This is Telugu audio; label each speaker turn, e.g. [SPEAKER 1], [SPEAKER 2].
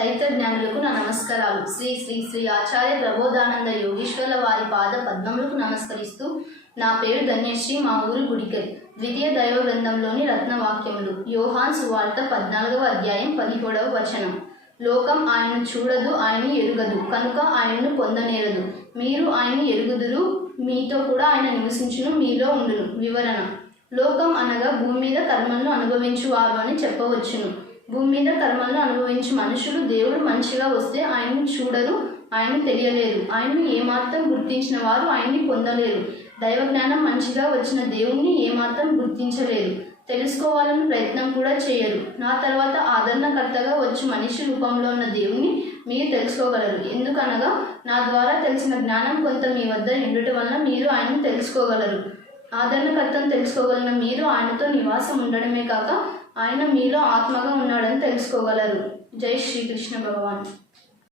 [SPEAKER 1] తదితర జ్ఞానులకు నా నమస్కారాలు. శ్రీ శ్రీ శ్రీ ఆచార్య ప్రబోధానంద యోగీశ్వర్ల వారి పాద పద్మములకు నమస్కరిస్తూ నా పేరు ధన్యశ్రీ మా ఊరు గుడికై ద్వితీయ దైవ గ్రంథంలోని రత్నవాక్యములు యోహాన్ సువార్త పద్నాలుగవ అధ్యాయం పదిహేడవ వచనం. లోకం ఆయనను చూడదు ఆయన్ని ఎరుగదు కనుక ఆయనను పొందనేరదు. మీరు ఆయన ఎరుగుదురు మీతో కూడా ఆయన నివసించును మీలో ఉండును. వివరణ. లోకం అనగా భూమి మీద కర్మలను అనుభవించువారు అని చెప్పవచ్చును. భూమి మీద కర్మలను అనుభవించి మనుషులు దేవుడు మంచిగా వస్తే ఆయన్ని చూడరు ఆయన్ని తెలియలేరు. ఆయన్ని ఏమాత్రం గుర్తించిన వారు ఆయన్ని పొందలేరు. దైవ జ్ఞానం మంచిగా వచ్చిన దేవుణ్ణి ఏమాత్రం గుర్తించలేరు. తెలుసుకోవాలని ప్రయత్నం కూడా చేయరు. నా తర్వాత ఆదరణకర్తగా వచ్చి మనిషి రూపంలో ఉన్న దేవుణ్ణి మీరు తెలుసుకోగలరు. ఎందుకనగా నా ద్వారా తెలిసిన జ్ఞానం కొంత మీ వద్ద ఉండటం వలన మీరు ఆయన్ని తెలుసుకోగలరు. ఆదరణకర్తను తెలుసుకోగలిగిన మీరు ఆయనతో నివాసం ఉండడమే కాక ఆయన మీలో ఆత్మగా ఉన్నాడని తెలుసుకోగలరు. జై శ్రీకృష్ణ భగవాన్.